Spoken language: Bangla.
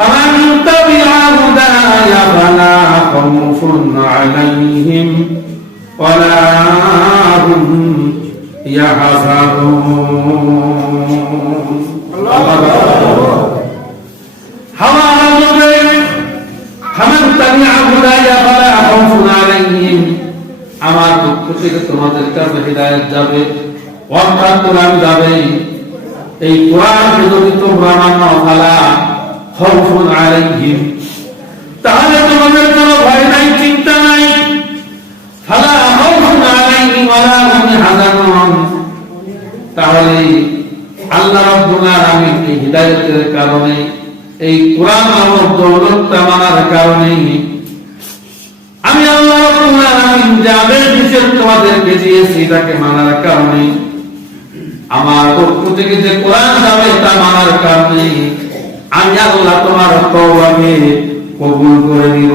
فمن تبع هداي فلا خوف عليهم ولا هم يحزنون হাওয়া হবে ফামান তাবিআ হুদায়া ফালা খাউফুন আলাইহিম আমার পক্ষ থেকে তোমাদের কাছে হিদায়াত যাবে অর্থাৎ কোরআন যাবে এই কোরআনকে যদি তোমরা মানো ফালা খাউফুন আলাইহিম তাহলে তোমাদের কোনো ভয় নাই, চিন্তা নাই। ফালা খাউফুন আলাইহিম ওয়ালা হুম ইয়াহজানুন তাহলে আল্লাহ রাব্বুল আলামিন এই হিদায়াতের কারণে, এই কোরআন নামক দৌলতটা মানার কারণে, আমি আল্লাহ রাব্বুল আলামিন যে আদেশ দিয়েছেন তোমাদেরকে দিয়েছি, এটাকে মানার কারণে, আমার পক্ষ থেকে যে কোরআন যাবে, তা মানার কারণে আমি আল্লাহ তোমার কবুল করে দিব